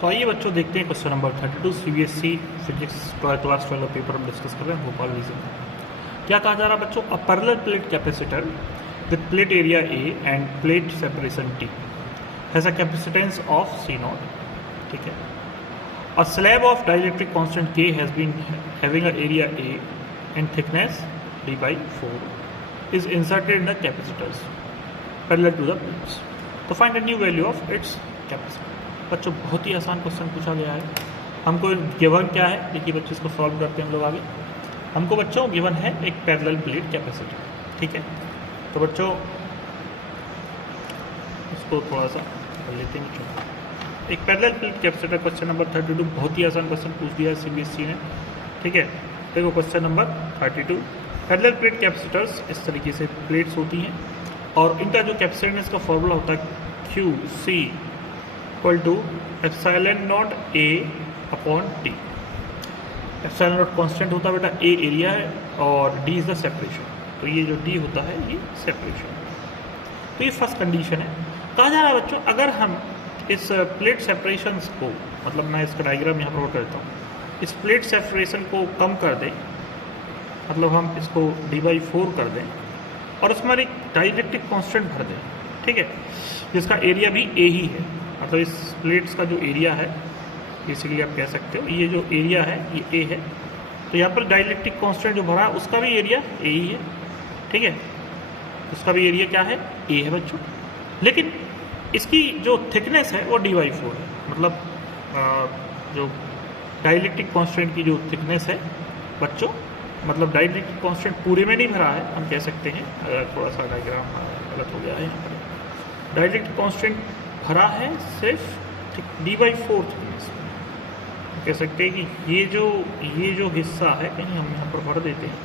तो आइए बच्चों देखते हैं question number 32 CBSE physics class 12 paper हम डिस्कस कर रहे हैं भोपाल रीजन में। क्या कहा जा रहा है बच्चों? A parallel plate capacitor with plate area A and plate separation T has a capacitance of C not. ठीक है। A slab of dielectric constant K has been having a area A and thickness d/4 is inserted in the capacitors parallel to the plates. तो find a new value of its capacity. बच्चों बहुत ही आसान question पूछा गया है। हमको given क्या है, देखिए बच्चों इसको सॉल्व करते हैं हम लोग आगे। हमको बच्चों गिवन है एक पैरेलल प्लेट कैपेसिटर। ठीक है, तो बच्चों इसको थोड़ा सा कर लेते हैं। एक parallel plate capacitor question number 32 बहुत ही आसान क्वेश्चन पूछ दिया है सीबीएसई ने। ठीक है, देखो question number 32। Parallel plate capacitors इस तरीके से प्लेट्स होती हैं और इनका जो कैपेसिटेंस का फॉर्मूला होता है Q C equal to epsilon not A upon T. Epsilon not constant होता है बेटा, ए एरिया है और डी इज द सेपरेशन। तो ये जो डी होता है ये सेपरेशन। तो ये फर्स्ट कंडीशन है। कहा जा रहा है बच्चों अगर हम इस प्लेट सेपरेशंस को, मतलब मैं इसका डायग्राम यहाँ पर करता हूँ, इस प्लेट सेपरेशन को कम कर दें, मतलब हम इसको d/4 कर दें और इसमें एक डाइलेक्ट्रिक कांस्टेंट भर दें। ठीक है, जिसका एरिया भी ए ही है, मतलब इस प्लेट्स का जो एरिया है बेसिकली आप कह सकते हो ये जो एरिया है ये ए है। तो यहाँ पर डाइलेक्ट्रिक कांस्टेंट जो भरा है उसका भी एरिया ए ही है। ठीक है, उसका भी एरिया क्या है, ए है बच्चों। लेकिन इसकी जो थिकनेस है वो d/4 है, मतलब जो डाइलेक्ट्रिक कांस्टेंट की जो थिकनेस है बच्चों, मतलब डाइलेक्ट्रिक कांस्टेंट पूरे में नहीं भरा है, हम कह सकते हैं। अगर थोड़ा सा डायग्राम गलत हो गया है, डाइलेक्ट्रिक कांस्टेंट भरा है सिर्फ d/4 थिकनेस में। कह सकते हैं कि ये जो हिस्सा है, कहीं हम यहाँ पर भर देते हैं,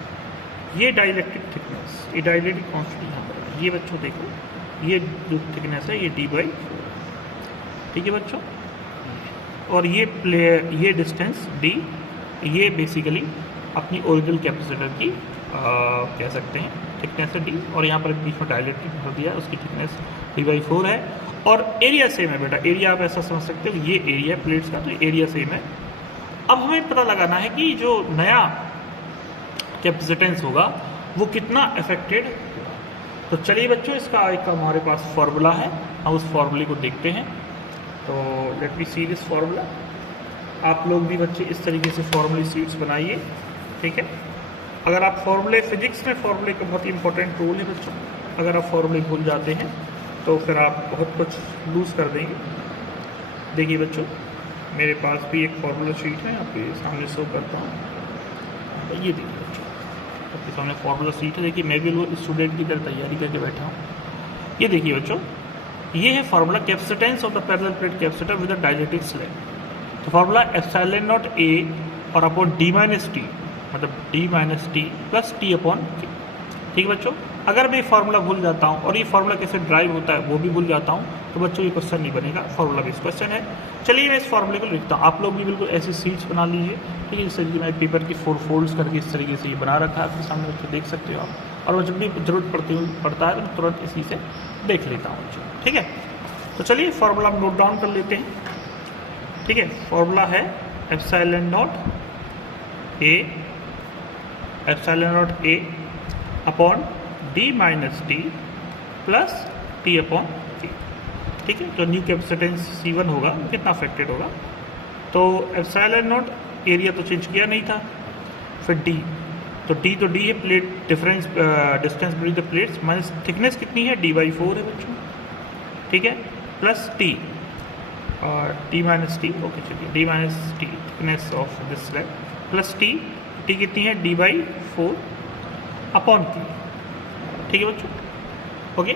ये डाइलेक्ट्रिक थिकनेस, ये डाइलेक्ट्रिक कांस्टेंट यहाँ पर है। ये बच्चों देखो, ये जो थिकनेस है ये d/4। ठीक है बच्चों, और ये डिस्टेंस d, ये बेसिकली अपनी ओरिजिनल कैपेसिटर की कह सकते हैं थिकनेस है d, और यहाँ पर बीच में डाइलेक्ट्रिक भर दिया है, उसकी थिकनेस d/4 है और एरिया सेम है बेटा। एरिया आप ऐसा समझ सकते हो, ये एरिया प्लेट्स का, तो एरिया सेम है। अब हमें पता लगाना है कि जो नया कैपेसिटेंस होगा वो कितना अफेक्टेड। तो चलिए बच्चों इसका एक हमारे पास फॉर्मूला है, हम उस फॉर्मूले को देखते हैं। तो let me see this formula. आप लोग भी बच्चे इस तरीके से फॉर्मूले शीट्स बनाइए। ठीक है, अगर आप फॉर्मूले, फिजिक्स में फॉर्मूले का बहुत ही इंपॉर्टेंट रोल है बच्चों। अगर आप फॉर्मूले भूल जाते हैं तो फिर आप बहुत कुछ लूज़ कर देंगे। देखिए बच्चों मेरे पास भी एक फॉर्मूला शीट है, आपके सामने शो करता हूँ। ये देखिए बच्चों आपके सामने फॉर्मूला शीट है। देखिए मैं भी स्टूडेंट की तरह तैयारी करके बैठा हूँ। ये देखिए बच्चों, ये है formula capacitance of the parallel plate capacitor with a dielectric slab. तो फॉर्मूला एप्सिलॉन नॉट ए और अपॉन d-t, मतलब d-t plus t upon k। ठीक है बच्चों, अगर मैं ये फार्मूला भूल जाता हूँ और ये फार्मूला कैसे ड्राइव होता है वो भी भूल जाता हूँ, तो बच्चों ये क्वेश्चन नहीं बनेगा, फार्मूला बेस्ड क्वेश्चन है। चलिए मैं इस फार्मूले को लिखता हूँ, आप लोग भी बिल्कुल ऐसी सीट्स बना लीजिए। ठीक है, इस तरीके मैं पेपर की 4 फोल्ड्स करके इस तरीके से ये बना रखा है, आपके सामने बच्चों देख सकते हो आप। और जब भी जरूरत पड़ता है तो तुरंत इसी से देख लेता हूँ बच्चों। ठीक है, तो चलिए फार्मूला हम नोट डाउन कर लेते हैं। ठीक है, फार्मूला है epsilon not A upon d-t plus t upon k। ठीक है, तो न्यू कैपेसिटेंस C1 होगा कितना अफेक्टेड होगा। तो एप्सिलॉन नॉट एरिया तो चेंज किया नहीं था, फिर d, तो d है, plate difference distance between the plates minus thickness कितनी है, d/4 है बच्चों। ठीक है, प्लस t और d-t, ओके चलिए d-t thickness of this slab plus t कितनी है, d/4 अपॉन k। ठीक है बच्चों, ओके।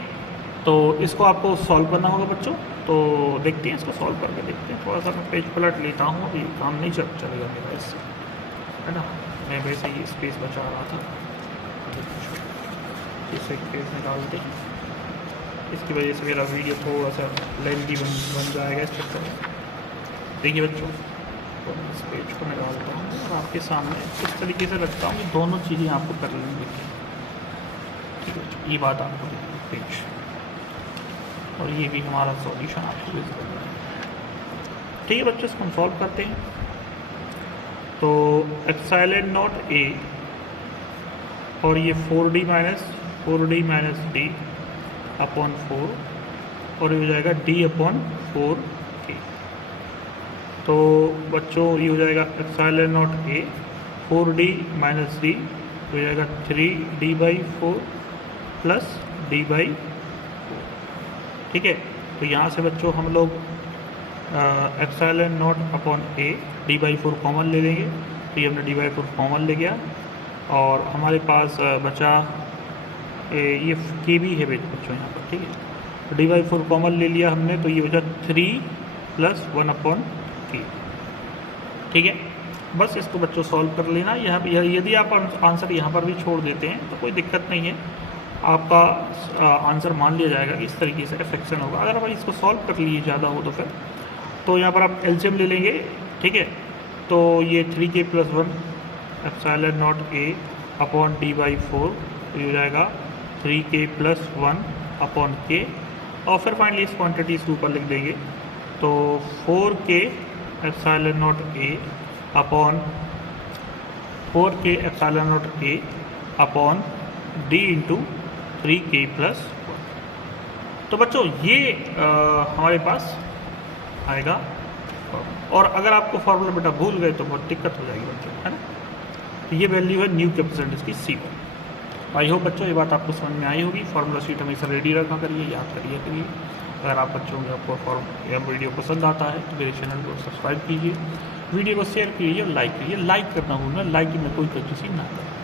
तो इसको आपको सॉल्व करना होगा बच्चों। तो देखते हैं, इसको सॉल्व करके देखते हैं। थोड़ा सा मैं पेज पलट लेता हूँ, अभी काम नहीं चलेगा मेरा इससे, है ना। मैं वैसे ही स्पेस बचा रहा था, इसे पेज निकालते हैं। इसकी वजह से मेरा वीडियो थोड़ा सा लेंथी बन जाएगा इस चक्कर में। देखिए बच्चों, तो इस पेज को निकालता हूँ और आपके सामने इस तरीके से रखता हूँ कि दोनों चीज़ें आपको कर लेंगे। ठीक है, ये बात आपको पेज, और ये भी हमारा सॉल्यूशन आपको विजिबल है। ठीक है बच्चों, इसको हम सॉल्व करते हैं। तो एप्सिलॉन नॉट ए और ये 4d माइनस डी अपॉन 4 और ये हो जाएगा d अपॉन 4k। तो बच्चों ये हो जाएगा epsilon not A 4d minus D हो जाएगा 3d/4 प्लस d/4। ठीक है, तो यहाँ से बच्चों हम लोग epsilon not upon A d/4 common ले लेंगे। तो ये हमने d/4 कॉमन ले गया और हमारे पास बचा ये के भी है बच्चों यहाँ पर। ठीक है, तो d/4 कॉमन ले लिया हमने, तो ये बचा 3 + 1/k। ठीक है, बस इसको बच्चों सॉल्व कर लेना। यहाँ पर यदि आप आंसर यहाँ पर भी छोड़ देते हैं तो कोई दिक्कत नहीं है, आपका आंसर मान लिया जाएगा कि इस तरीके से फ्रैक्शन होगा। अगर आप इसको सॉल्व कर लिए ज़्यादा हो तो फिर तो यहाँ पर आप एलसीएम ले लेंगे। ठीक है, तो ये 3k + 1 epsilon not A upon d/4 तो ये हो जाएगा 3k + 1/k और फिर फाइनली इस क्वांटिटी के ऊपर लिख देंगे। तो 4k epsilon not A upon 4k epsilon not A upon d × 3k + 1। तो बच्चों ये हमारे पास आएगा। और अगर आपको फार्मूला बेटा भूल गए तो बहुत दिक्कत हो जाएगी बच्चों, है ना। तो ये वैल्यू है न्यू कैपेसिटेंस की C1। आई होप बच्चों ये बात आपको समझ में आई होगी। फार्मूला शीट हमेशा रेडी रखा करिए, याद करिए। अगर आप बच्चों को आपको वीडियो पसंद आता है तो मेरे चैनल को सब्सक्राइब कीजिए, वीडियो को शेयर कीजिए और लाइक कीजिए। लाइक करना भूलना, लाइक में कोई कंजूसी ना करें।